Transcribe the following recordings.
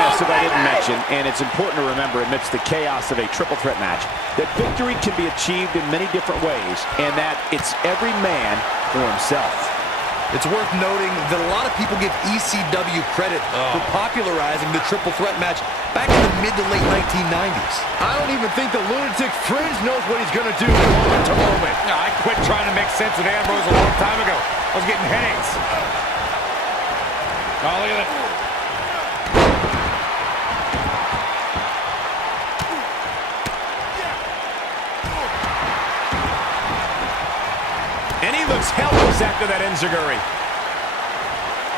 miss if I didn't mention, and it's important to remember amidst the chaos of a triple threat match, that victory can be achieved in many different ways, and that it's every man for himself. It's worth noting that a lot of people give ECW credit for popularizing the triple threat match back in the mid to late 1990s. I don't even think the Lunatic Fringe knows what he's going to do moment to moment. I quit trying to make sense of Ambrose a long time ago. I was getting headaches. Oh, look at that. And he looks helpless after that enziguri.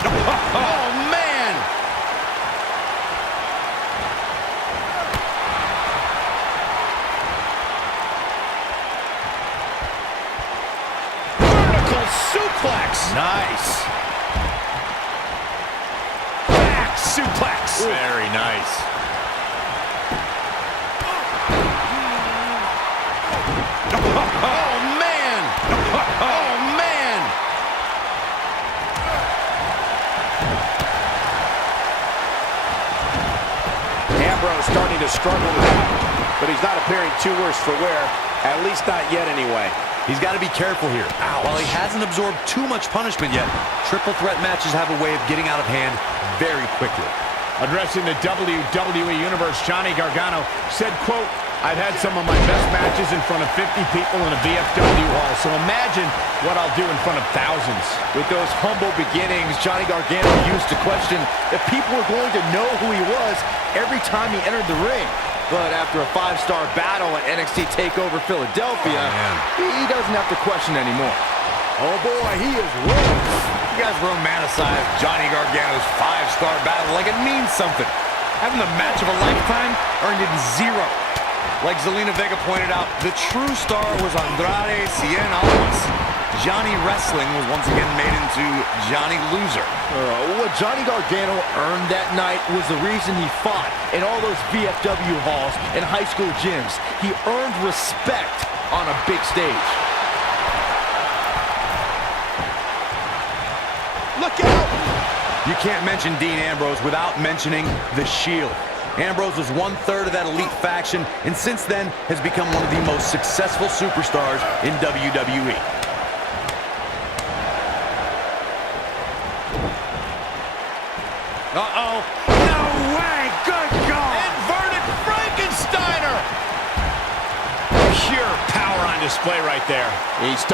Oh, man! Vertical suplex. Nice. Back suplex. Very nice. Oh, man! Oh, man! Ambrose starting to struggle with that, but he's not appearing too worse for wear, at least not yet anyway. He's got to be careful here. Ouch. While he hasn't absorbed too much punishment yet, triple threat matches have a way of getting out of hand very quickly. Addressing the WWE Universe, Johnny Gargano said, quote, "I've had some of my best matches in front of 50 people in a VFW hall, so imagine what I'll do in front of thousands." With those humble beginnings, Johnny Gargano used to question if people were going to know who he was every time he entered the ring. But after a 5-star battle at NXT TakeOver Philadelphia, he doesn't have to question anymore. Oh boy, he is rolling. You guys romanticize Johnny Gargano's 5-star battle like it means something. Having the match of a lifetime earned him 0. Like Zelina Vega pointed out, the true star was Andrade Cien Almas. Johnny Wrestling was once again made into Johnny Loser. What Johnny Gargano earned that night was the reason he fought in all those VFW halls and high school gyms. He earned respect on a big stage. Look out! You can't mention Dean Ambrose without mentioning the Shield. Ambrose was 1/3 of that elite faction, and since then has become one of the most successful superstars in WWE. Uh-oh. No way! Good God! Inverted Frankensteiner! Pure power on display right there. He's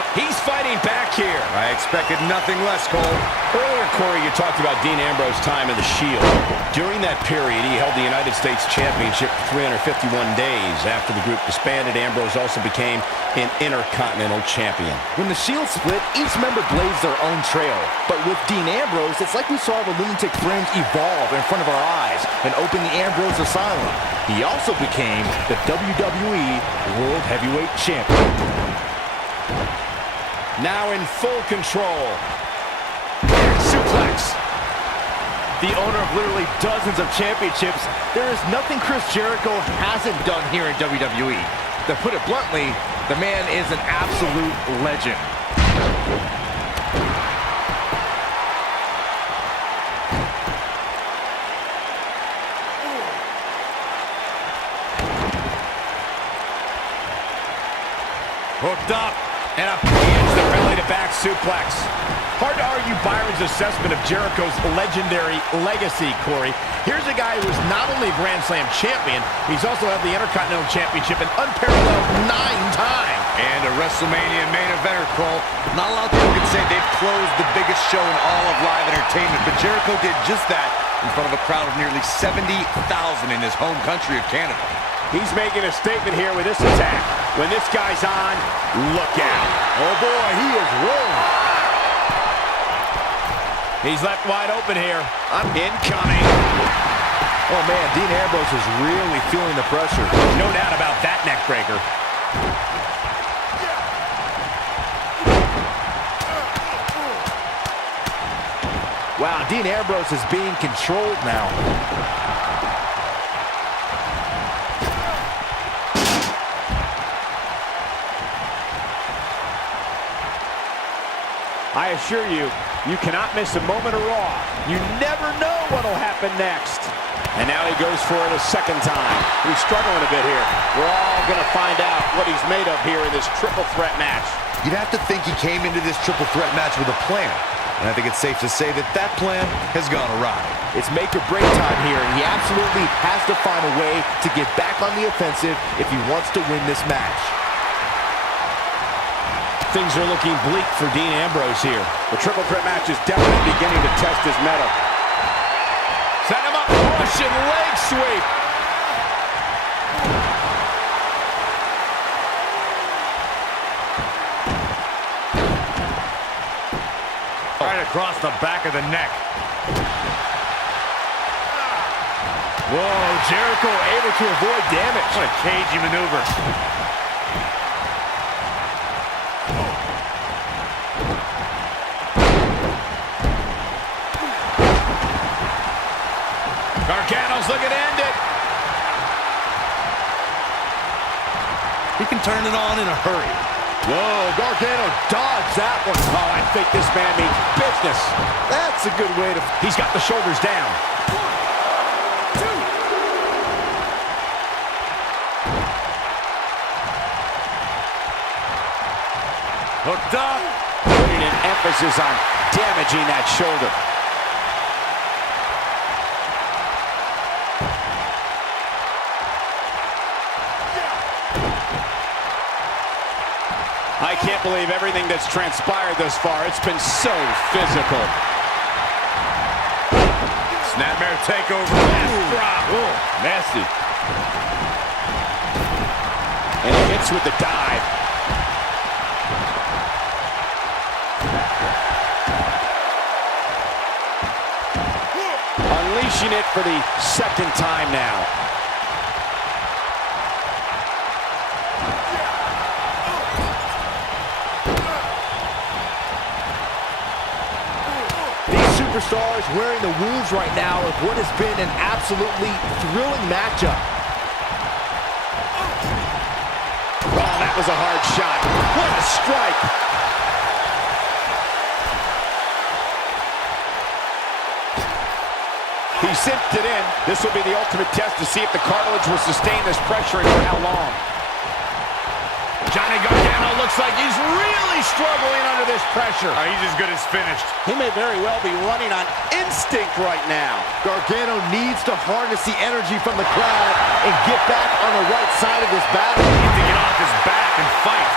fighting back here. I expected nothing less, Cole. Earlier, Corey, you talked about Dean Ambrose's time in the Shield. During that period, he held the United States Championship for 351 days. After the group disbanded, Ambrose also became an Intercontinental Champion. When the Shield split, each member blazed their own trail. But with Dean Ambrose, it's like we saw the Lunatic Fringe evolve in front of our eyes and open the Ambrose Asylum. He also became the WWE World Heavyweight Champion. Now in full control. Suplex. The owner of literally dozens of championships, there is nothing Chris Jericho hasn't done here in WWE. To put it bluntly, the man is an absolute legend. Hooked up. And up into the belly-to-back suplex. Hard to argue Byron's assessment of Jericho's legendary legacy, Corey. Here's a guy who's not only a Grand Slam champion, he's also held the Intercontinental Championship an unparalleled 9 times. And a WrestleMania main eventer, Cole. Not a lot of people can say they've closed the biggest show in all of live entertainment, but Jericho did just that in front of a crowd of nearly 70,000 in his home country of Canada. He's making a statement here with this attack. When this guy's on, look out. Oh boy, he is rolling. He's left wide open here. Incoming. Oh man, Dean Ambrose is really feeling the pressure. No doubt about that neck breaker. Wow, Dean Ambrose is being controlled now. I assure you, you cannot miss a moment of Raw. You never know what'll happen next. And now he goes for it a second time. He's struggling a bit here. We're all going to find out what he's made of here in this triple threat match. You'd have to think he came into this triple threat match with a plan. And I think it's safe to say that that plan has gone awry. It's make or break time here, and he absolutely has to find a way to get back on the offensive if he wants to win this match. Things are looking bleak for Dean Ambrose here. The triple threat match is definitely beginning to test his mettle. Set him up, Russian leg sweep. Right across the back of the neck. Whoa, Jericho able to avoid damage. What a cagey maneuver. Gargano's looking to end it. He can turn it on in a hurry. Whoa, Gargano dodged that one. Oh, I think this man means business. That's a good way to... He's got the shoulders down. 1, 2. Hooked up. Putting an emphasis on damaging that shoulder. I can't believe everything that's transpired thus far. It's been so physical. Snapmare takeover. Last drop. Ooh, nasty. And he hits with the dive. Unleashing it for the second time now. Superstars wearing the wounds right now of what has been an absolutely thrilling matchup. Oh, that was a hard shot. What a strike. He zipped it in. This will be the ultimate test to see if the cartilage will sustain this pressure and for how long. Johnny Gargano looks like he's really struggling under this pressure. He's as good as finished. He may very well be running on instinct right now. Gargano needs to harness the energy from the crowd and get back on the right side of this battle. He needs to get off his back and fight.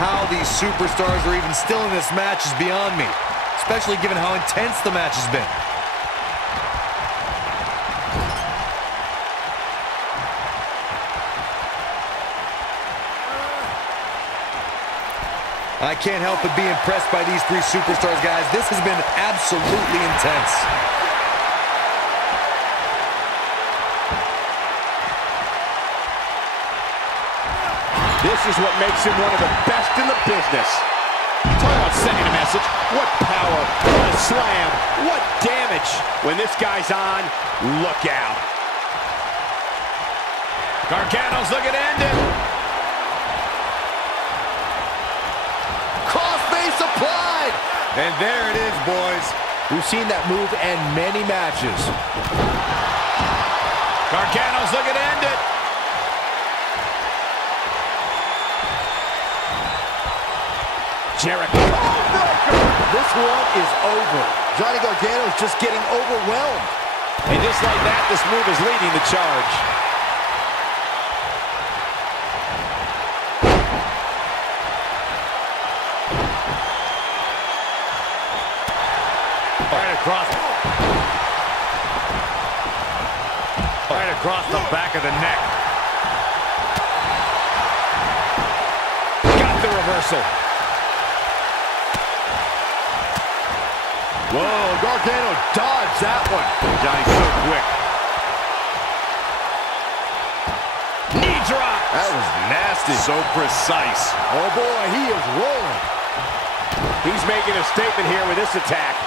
How these superstars are even still in this match is beyond me, especially given how intense the match has been. I can't help but be impressed by these three superstars, guys. This has been absolutely intense. This is what makes him one of the best in the business. Talk about sending a message. What power, what a slam, what damage. When this guy's on, look out. Gargano's looking to end it. Crossface applied! And there it is, boys. We've seen that move in many matches. Gargano's looking to end it. Jericho. This one is over. Johnny Gargano is just getting overwhelmed. And just like that, this move is leading the charge. Right across the back of the neck. Got the reversal. Whoa, Gargano dodged that one. Johnny's so quick. Knee drop. That was nasty. So precise. Oh boy, he is rolling. He's making a statement here with this attack.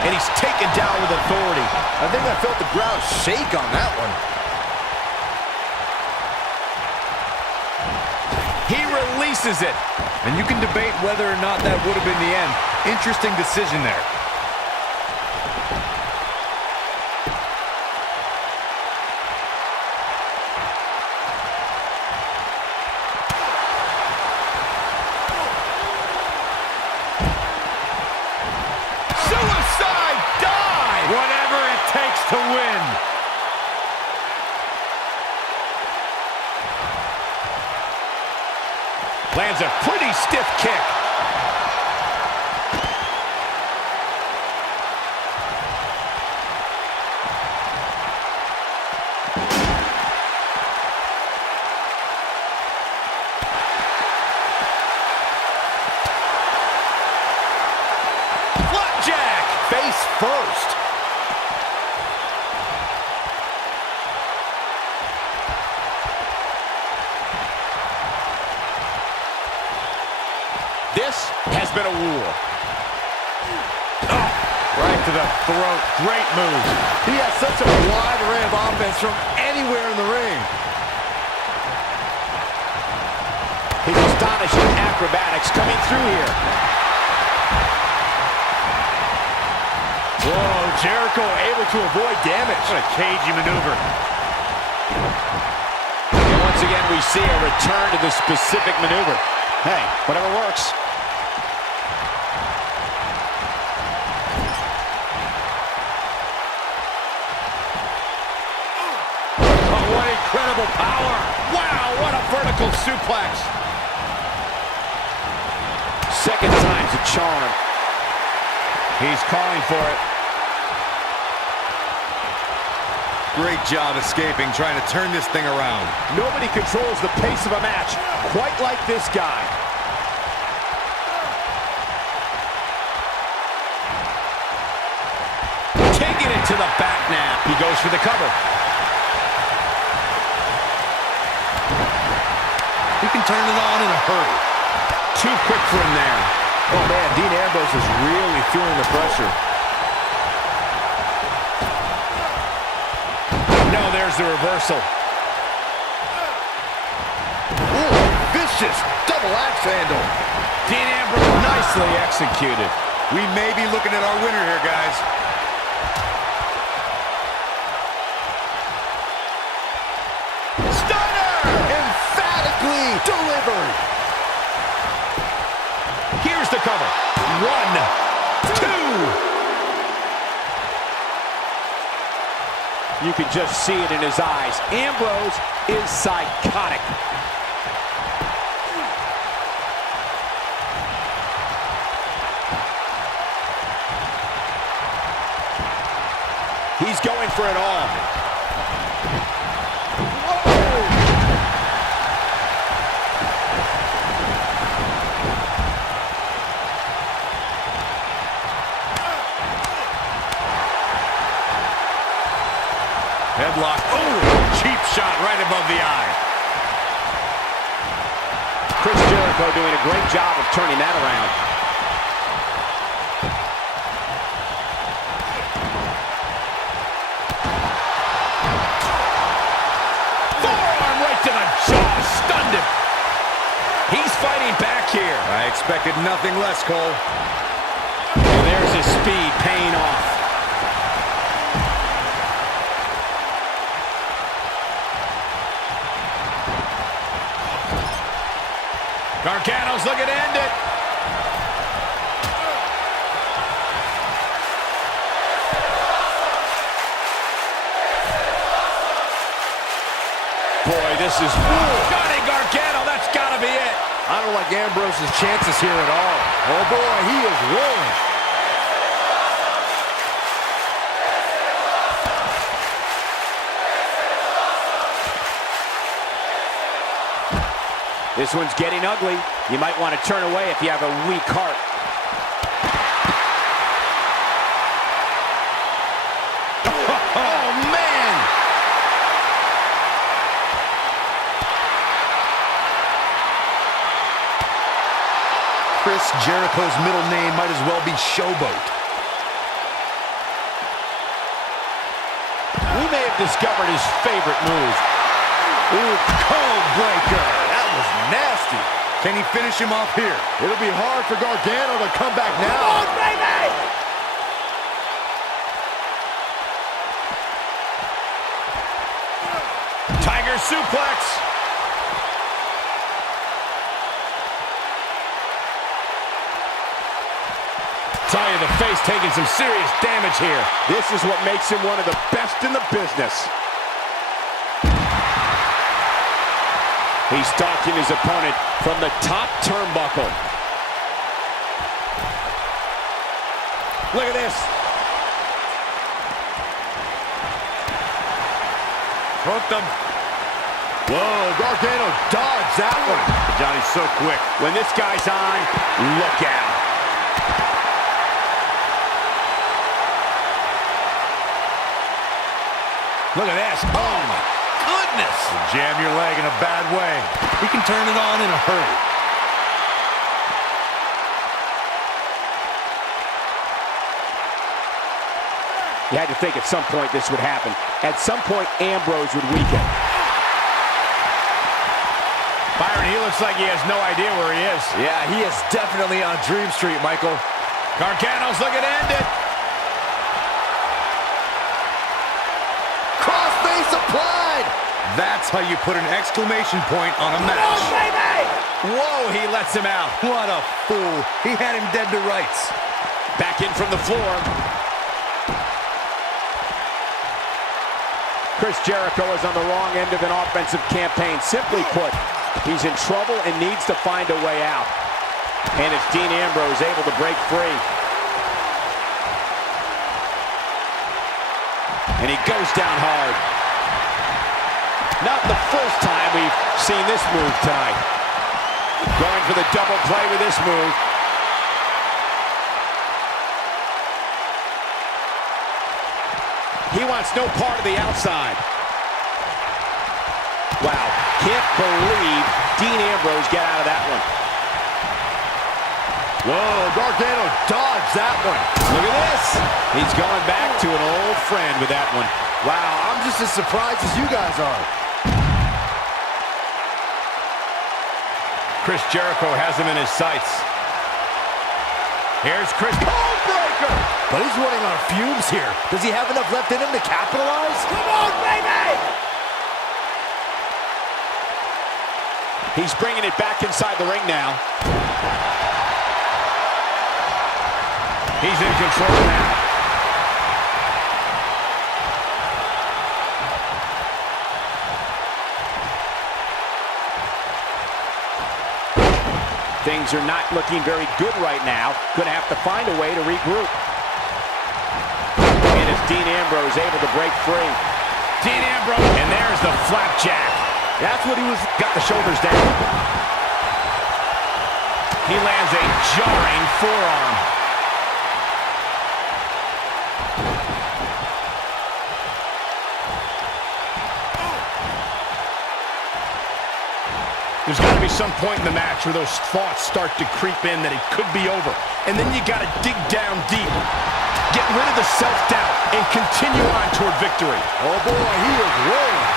And he's taken down with authority. I think I felt the ground shake on that one. releases it. And you can debate whether or not that would have been the end. Interesting decision there. Suicide dive! Whatever it takes to win. Lands a pretty stiff kick. Flapjack! Face first. This has been a war. Oh, right to the throat. Great move. He has such a wide array of offense from anywhere in the ring. His astonishing acrobatics coming through here. Whoa, Jericho able to avoid damage. What a cagey maneuver. And once again, we see a return to the specific maneuver. Hey, whatever works. Oh, what incredible power. Wow, what a vertical suplex. Second time's a charm. He's calling for it. Great job escaping, trying to turn this thing around. Nobody controls the pace of a match quite like this guy. Taking it to the back now. He goes for the cover. He can turn it on in a hurry. Too quick for him there. Oh man, Dean Ambrose is really feeling the pressure. No, there's the reversal. Ooh, vicious double axe handle. Dean Ambrose nicely executed. We may be looking at our winner here, guys. Stunner! Emphatically delivered. Here's the cover. 1, 2. You can just see it in his eyes. Ambrose is psychotic. He's going for it all. Headlock. Oh, cheap shot right above the eye. Chris Jericho doing a great job of turning that around. Forearm right to the jaw, stunned him. He's fighting back here. I expected nothing less, Cole. And there's his speed paying off. Gargano's looking to end it. Boy, this is... Johnny Gargano, that's got to be it. I don't like Ambrose's chances here at all. Oh boy, he is rolling. This one's getting ugly. You might want to turn away if you have a weak heart. Oh, man! Chris Jericho's middle name might as well be Showboat. We may have discovered his favorite move. Ooh, code breaker. That was nasty. Can he finish him off here? It'll be hard for Gargano to come back now. Come on, baby! Tiger suplex. Tie of the face taking some serious damage here. This is what makes him one of the best in the business. He's stalking his opponent from the top turnbuckle. Look at this. Hooked him. Whoa, Gargano dodged that one. Johnny's so quick. When this guy's on, look out. Look at this. Oh, my goodness. Jam your leg in a bad way. He can turn it on in a hurry. You had to think at some point this would happen. At some point, Ambrose would weaken. Byron, he looks like he has no idea where he is. Yeah, he is definitely on Dream Street, Michael. Gargano's looking to end it. Crossface applied. That's how you put an exclamation point on a match. Whoa, he lets him out. What a fool. He had him dead to rights. Back in from the floor. Chris Jericho is on the wrong end of an offensive campaign. Simply put, he's in trouble and needs to find a way out. And it's Dean Ambrose able to break free. And he goes down hard. Not the first time we've seen this move tonight. Going for the double play with this move. He wants no part of the outside. Wow, can't believe Dean Ambrose got out of that one. Whoa, Gargano dodged that one. Look at this. He's going back to an old friend with that one. Wow, I'm just as surprised as you guys are. Chris Jericho has him in his sights. Here's Chris. Breaker! But he's running on fumes here. Does he have enough left in him to capitalize? Come on, baby! He's bringing it back inside the ring now. He's in control now. Things are not looking very good right now. Gonna have to find a way to regroup. And it's Dean Ambrose able to break free. Dean Ambrose, and there's the flapjack. That's what he was, got the shoulders down. He lands a jarring forearm. There's got to be some point in the match where those thoughts start to creep in that it could be over. And then you got to dig down deep. Get rid of the self-doubt and continue on toward victory. Oh boy, he is rolling.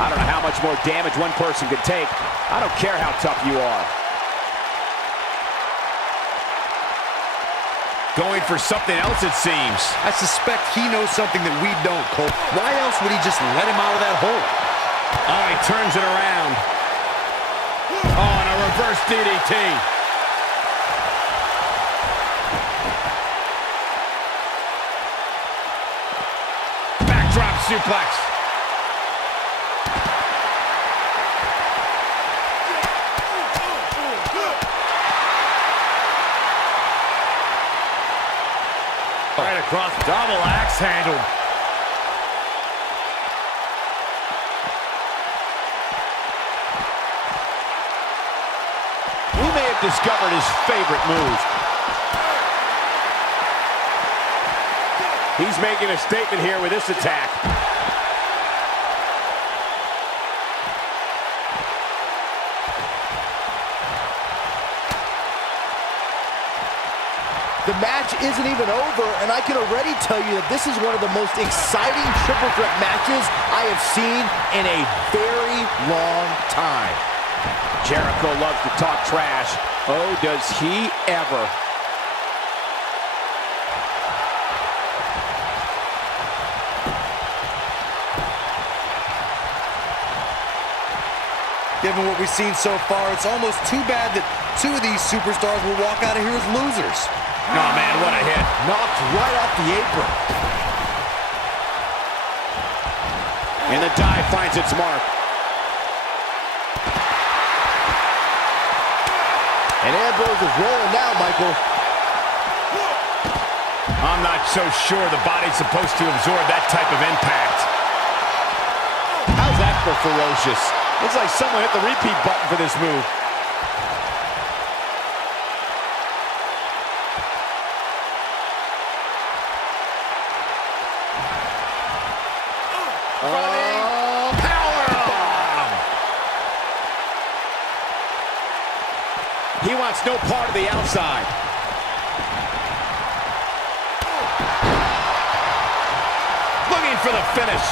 I don't know how much more damage one person could take. I don't care how tough you are. Going for something else, it seems. I suspect he knows something that we don't, Cole. Why else would he just let him out of that hole? Oh, he turns it around. Oh, and a reverse DDT. Backdrop suplex. Right across, double axe handle. We may have discovered his favorite move. He's making a statement here with this attack. The match isn't even over, and I can already tell you that this is one of the most exciting triple threat matches I have seen in a very long time. Jericho loves to talk trash. Oh, does he ever. Given what we've seen so far, it's almost too bad that two of these superstars will walk out of here as losers. Oh, man, what a hit. Knocked right off the apron. And the dive finds its mark. And Ambrose is rolling now, Michael. I'm not so sure the body's supposed to absorb that type of impact. How's that for ferocious? Looks like someone hit the repeat button for this move. Powerbomb! He wants no part of the outside. Looking for the finish.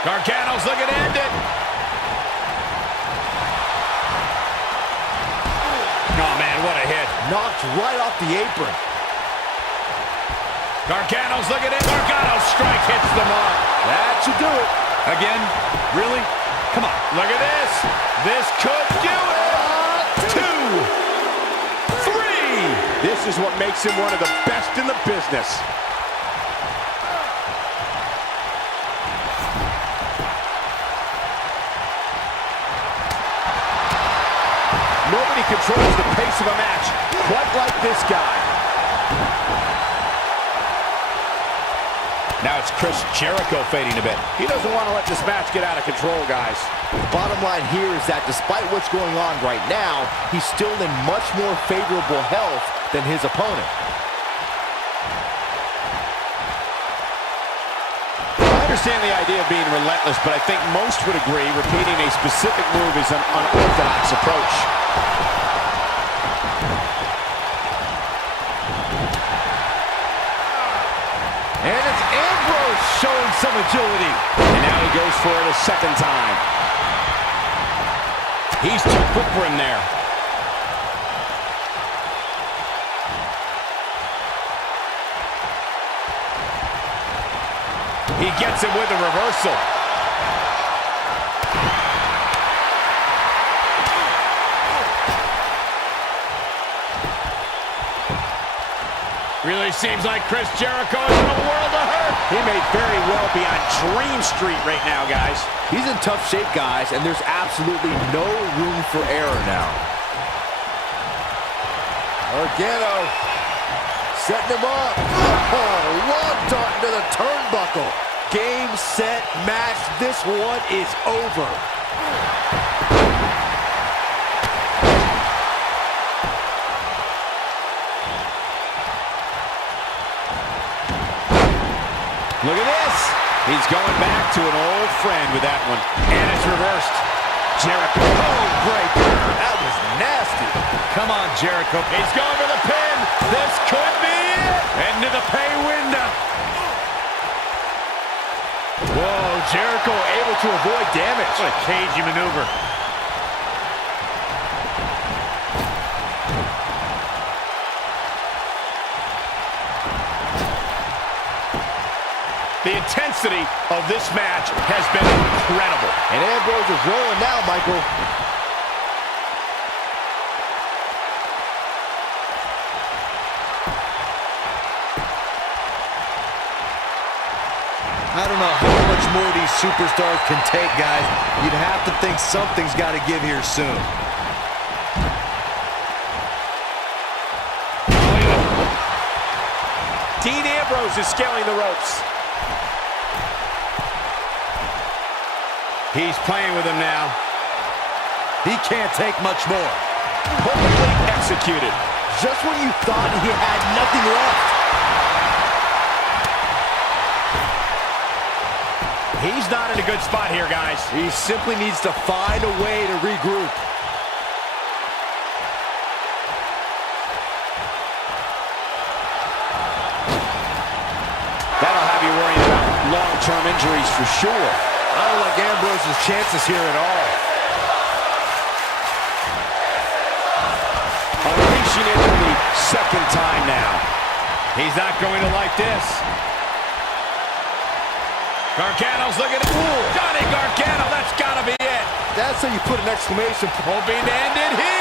Gargano's looking to end it. Oh, man, what a hit. Knocked right off the apron. Gargano's looking in. Gargano's strike hits the mark. That should do it. Again? Really? Come on. Look at this. This could do it. 2, 3. This is what makes him one of the best in the business. Nobody controls the pace of a match quite like this guy. Now it's Chris Jericho fading a bit. He doesn't want to let this match get out of control, guys. Bottom line here is that despite what's going on right now, he's still in much more favorable health than his opponent. I understand the idea of being relentless, but I think most would agree repeating a specific move is an unorthodox approach. And it's Ambrose showing some agility. And now he goes for it a second time. He's too quick for him there. He gets him with a reversal. Really seems like Chris Jericho is in a world of hurt. He may very well be on Dream Street right now, guys. He's in tough shape, guys, and there's absolutely no room for error now. Gargano setting him up. Oh, long dart into the turnbuckle. Game, set, match. This one is over. Look at this. He's going back to an old friend with that one. And it's reversed. Jericho. Oh, breaker. That was nasty. Come on, Jericho. He's going for the pin. This could be it. Into the pay window. Whoa, Jericho able to avoid damage. What a cagey maneuver. The intensity of this match has been incredible. And Ambrose is rolling now, Michael. I don't know how much more these superstars can take, guys. You'd have to think something's got to give here soon. Dean Ambrose is scaling the ropes. He's playing with him now. He can't take much more. Perfectly executed. Just when you thought he had nothing left. He's not in a good spot here, guys. He simply needs to find a way to regroup. long-term injuries for sure. I don't like Ambrose's chances here at all. Unleashing it for the second time now. He's not going to like this. Gargano's looking at... Ooh, Johnny Gargano, that's got to be it. That's how you put an exclamation point. Hoping to end it here.